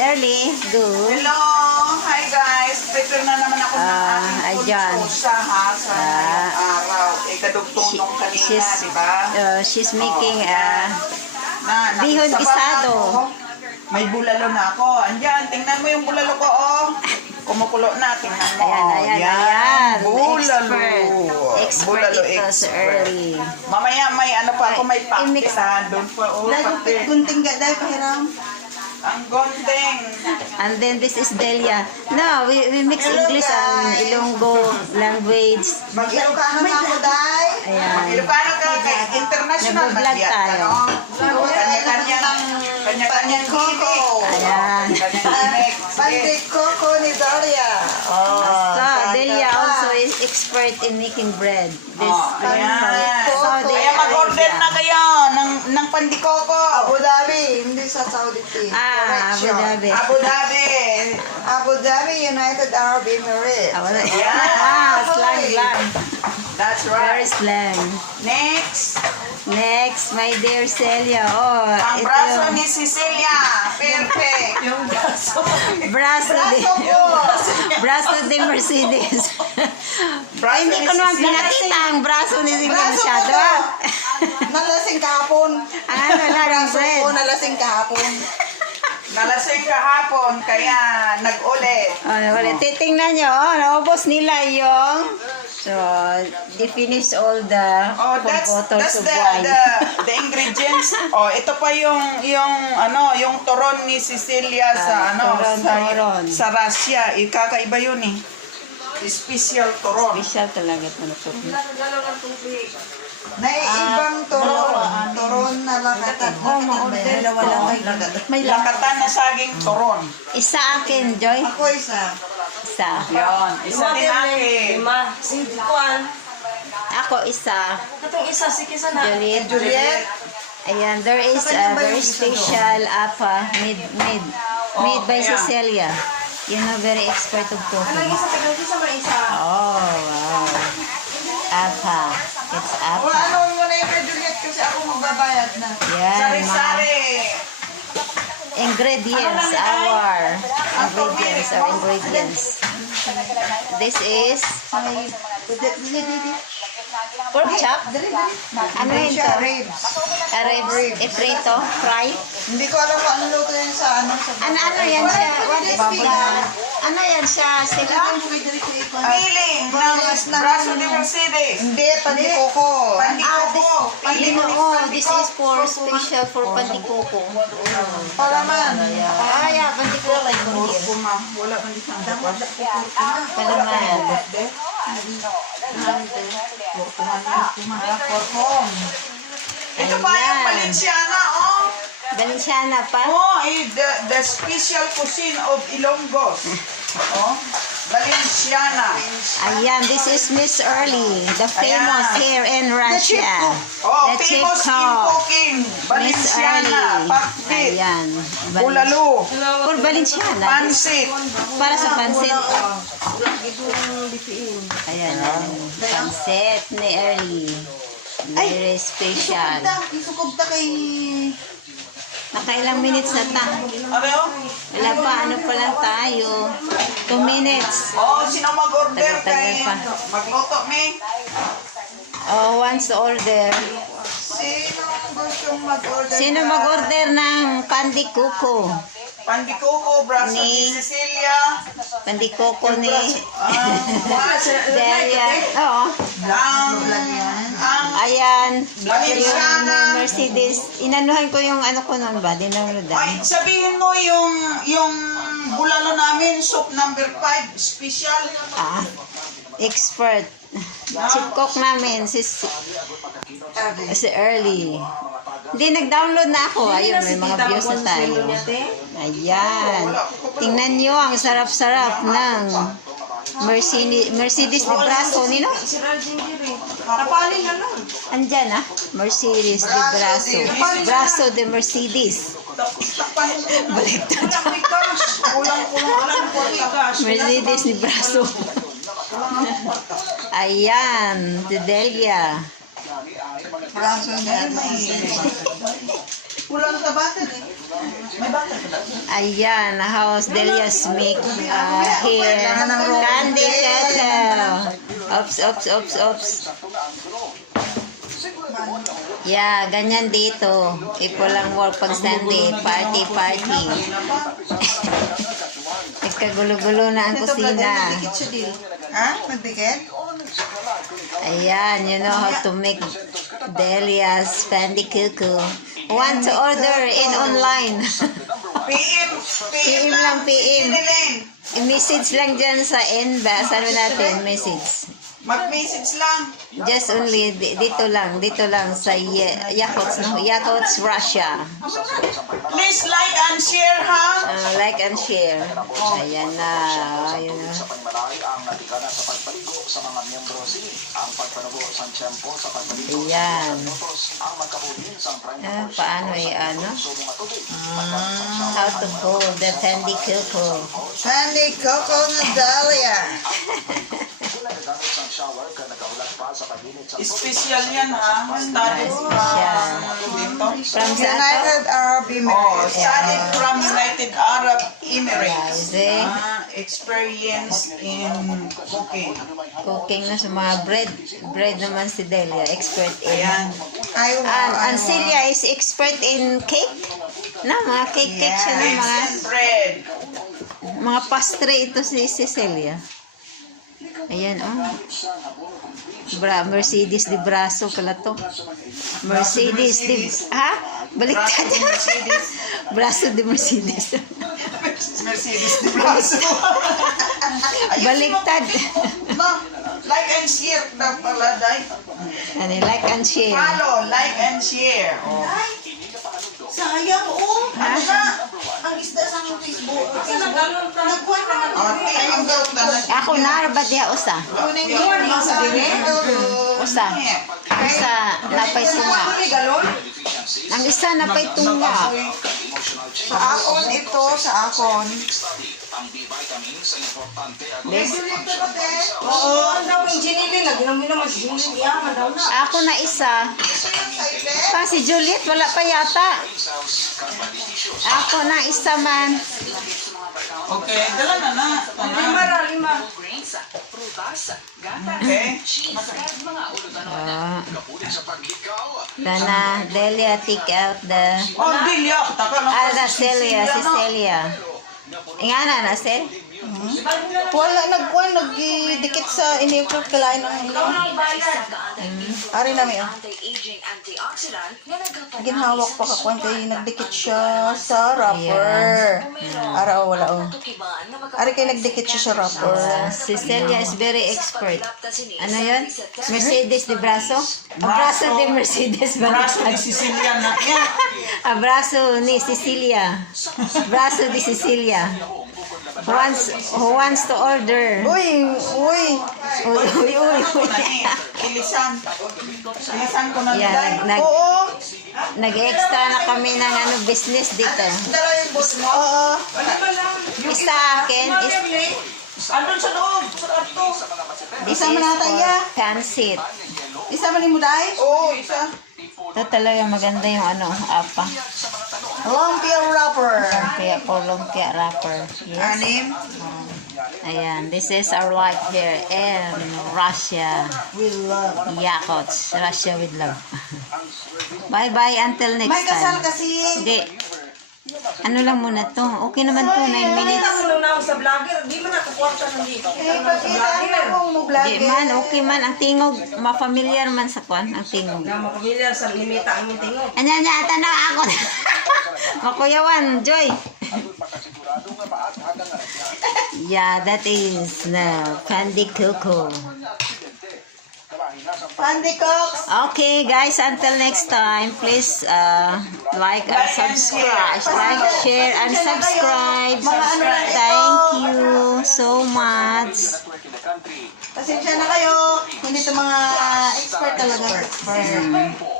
Early, good. Hello! Hi guys! Prepare na naman ako ng aking ayan. pulsa ha sa ngayong araw. Kadugtong nung kanina, di ba? She's making nakisabaw bihon na gisado. ako. May bulalo na ako. Andiyan, tingnan mo yung bulalo ko, oh. Kumukulo na, tingnan mo. Ayan. Bulalo. Expert Bulalo ito sa early. Mamaya may ano pa ako, may pakis ha. Doon pa, oh, pakis. Kunting gaday pahiram. Ang gonting. And then this is Delia. No, we mix English and Ilonggo language. Mag-Ilocano na ako, day. Ayan. Ilocano ka, kay international Nag-vlog na diyan, tayo. ano? Kanya-kanyang Coco. Ayan. Pandik Coco ni Daria. So, Delia also is expert in making bread. This Ayan. Saudi Kaya mag-order na Arabia. kayo ng pandikoko. Abu Dhabi, hindi sa Saudi. Abu Dhabi. Abu Dhabi. Abu Dhabi, United Arab Emirates. Slang lang. That's Very right. slang. Next, my dear Celia. Oh, Ang ito braso yung ni Cecilia. Perfect. Yung braso. braso de braso de Mercedes. Ay, hindi ko naman pinakita ang braso ni Celia masyado. Nalasing kahapon. Ano lang, bread. Nalasing kahapon. Nalasing kahapon, kaya nag-ulit. Ulit. Titingnan nyo, naubos nila yung so, they finish all the Oh, 4 bottles that's of wine. the ingredients. Oh, ito pa yung turon ni Cecilia sa turon. sa Russia. Ikakaiba yun eh. Special turon. Special talaga ito na ito. Naibang turon na lakatan. Dalawa lang kay lakatan. May lang. Lakatan na saging turon. Isa akin, Joy. Ako isa. Isa. Yan. Isa din akin. Ako isa. Katong isa, sige sana. Juliet. Ayan, there is a very special apa made by yeah. Cecilia. You know, very expert of cooking. Isa, tagal isa, may isa. Oh, wow. Apa. It's O apa. ano mo na yung kay Juliet kasi ako magbabayad na. Yan, mga Sari-sari. ingredients. Our ingredients. This is pork chop. Ano yun to? Ribs. Ribs. Iprito. Fry. Hindi ko alam kung ano luto yan sa sa Ano yan siya? What is ano yan siya? Sila? Feeling ng braso ni Mercedes. Hindi, pandikoko. Pandikoko. This is for special for pandikoko. Para man. Yeah, pandikoko. Kurkuma. Wala man di siyang dapat. Kalaman. Korkom. Ito pa yung Valenciana, oh. Valenciana pa. Oh, the special cuisine of Ilonggos. Oh, Valenciana. Ayan, this is Miss Early, the famous here in Russia. Oh, The chief famous in cook. cooking. Miss Valenciana. Early. Pakbit. Ayan. Bulalo. For Valenciana. Pansit. Para sa pansit. Ayan. Pansit ni Early. Very special. Isukog ta kay... Nakailang minutes na ta. Ano? Wala pa, ano pa lang tayo. 2 minutes. Oh, sino mag-order Tagal-tagal kay pa. magluto, me? Oh, once order. Sino gustong mag-order? Sino mag-order ng pandikuko? Pandikoko, braso ni Ni- Cecilia. Pandikuko ni Delia. Delia. Oo. Ang Ayan. Valenciana. Yung Mercedes. Inanuhan ko yung ano ko nun ba? Ay, Dinawloadan. sabihin mo yung bulalo namin, soup number 5, special. Expert. Chief cook namin, si Early. Hindi, nag-download na ako. Ayun, may mga views na tayo. Ayan. Tingnan nyo, ang sarap-sarap ng Mercedes de Braso. Nino? Napalin na lang. Andyan Mercedes de Braso. Braso de Mercedes. Baliktad. Mercedes de Braso. Ayan, de Delia. Braso na. Kulang sa batin eh. May bakit pala. Ayan, how's Delia's make hair? Candy Coco. Oops. Yeah, ganyan dito. People lang work pag Sunday. Party. Nagkagulo-gulo na ang kusina. Ha? Nagdikit? Ayan, you know how to make Delia's Candy Coco. Want to order in online. PM lang, PM. I-message lang dyan sa inbox. Ano natin, message. Mag-message lang. Just only, dito lang sa Yakuts, no? Yakuts, Russia. Please like and share, ha? Like and share. Ayan na. Ayan na. Ayan. Paano ano? How to hold the Candy Coco. Candy Coco na Dahlia. Special yan, ha? Studied from dito. From saan to? United Arab Oh, Emirates. studied from United Arab Emirates. See? Experience in cooking. Cooking na sa mga bread. Bread naman si Delia. Expert in. Ayan. And Celia is expert in cake. Na, mga cake siya na mga And bread. mga pastry ito si Celia. Ayan, oh. Mercedes de Braso pala to. Mercedes de... Ha? Baliktad. Braso de Mercedes. Mercedes de Braso. Baliktad. Ma, like and share na pala, day. Ano, like and share. Follow, like and share. Oh. Sayang, oh. Ano na? Ang isda sa Facebook. Nagkuhan na. Ayun daw talaga. Ako na, ba diya usa? Morning sa dire. Usa. Usa, napay tunga. Ang isa napay tunga. Sa akon ito, sa akon. Oo, ang daw yung ginili. Naginam naman si ginili. Iyaman daw na. Ako na isa. Pa si Juliet, wala pa yata. Ako na isa man. Okay, dala na. Lima. Okay. Dana, Delia, take out the... Oh, Delia. Taka lang. The Celia, si Celia. Ingana na, Cel? Wala, nagdikit sa inipot kalain ng ilaw. Ari namin, oh. Ginhawak pa kakuan kay nagdikit siya sa wrapper. Ara, wala, oh. Ari kay nagdikit siya sa wrapper. Si Celia is very expert. Ano yun? Mercedes de Braso? Abraso de Mercedes. Braso ni Sicilia na. Yeah. Abraso ni Cecilia. Braso de Cecilia. Who wants to order? Uy. Uy. Ako na eh. Ilisan. Ilisan ko na Yan, nilay. Oo. nag-extra na kami ng business dito. Dala yung boss mo. Oo. Isa akin is Andun sa loob. Sa karto. this Isa is man nata for iya. pancit. Isa man ni mo dai? Oo, isa. Ito talaga maganda yung apa. Lumpia wrapper. Lumpia wrapper. Yes. Anim. Ayan, this is our life here in Russia. We love. Yakuts, Russia with love. Bye-bye until next May kasal time. kasi. Hindi. Ano lang muna to? Okay naman to, 9 minutes. Kita mo na ako sa vlogger. Di man nakakwarta ng dito. Eh, pakita mo mo Di vlogger. man, okay man. Ang tingog, ma-familiar man sa kwan, ang tingog. Na mapamilyar sa limita ang yung tingog. Anya, tanaw ako. Makuyawan, Joy. Yeah, that is the Candy Coco. Pandy Cox. Okay, guys, until next time, please like and subscribe. Like, share, and subscribe. Thank you so much. Pasensya na kayo. Hindi ito mga expert talaga. Expert.